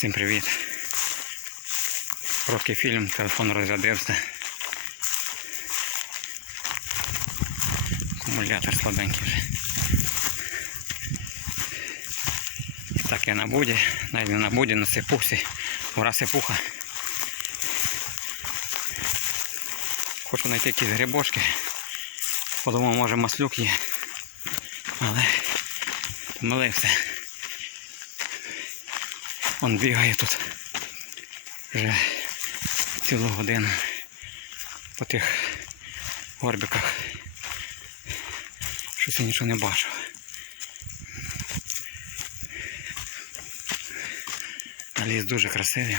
Всім привіт. Короткий фільм, телефон розрядився. Акумулятор слабенький вже. Так я на буді, навіть не на буді, на сипухсі. Ура сипуха. Хочу знайти якісь грибочки. Подумав, може маслюк є. Але помилився. Он бігає тут вже цілу годину по тих горбиках. Щось я нічого не бачив. А ліс дуже красивий.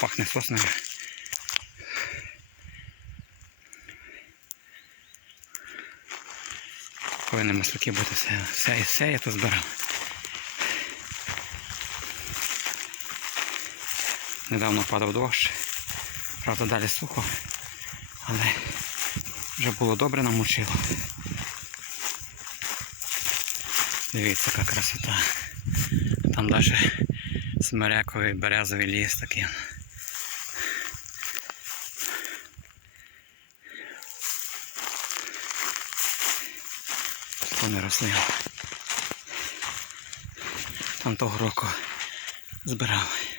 Пахне сосною. Повинні маслюки бути все, все і все я тут збирав. Недавно падав дощ. Правда, далі сухо, але вже було добре намочило. Дивіться, яка красота. Там далі смерековий березовий ліс такий. Вони росли. Там того року збирав.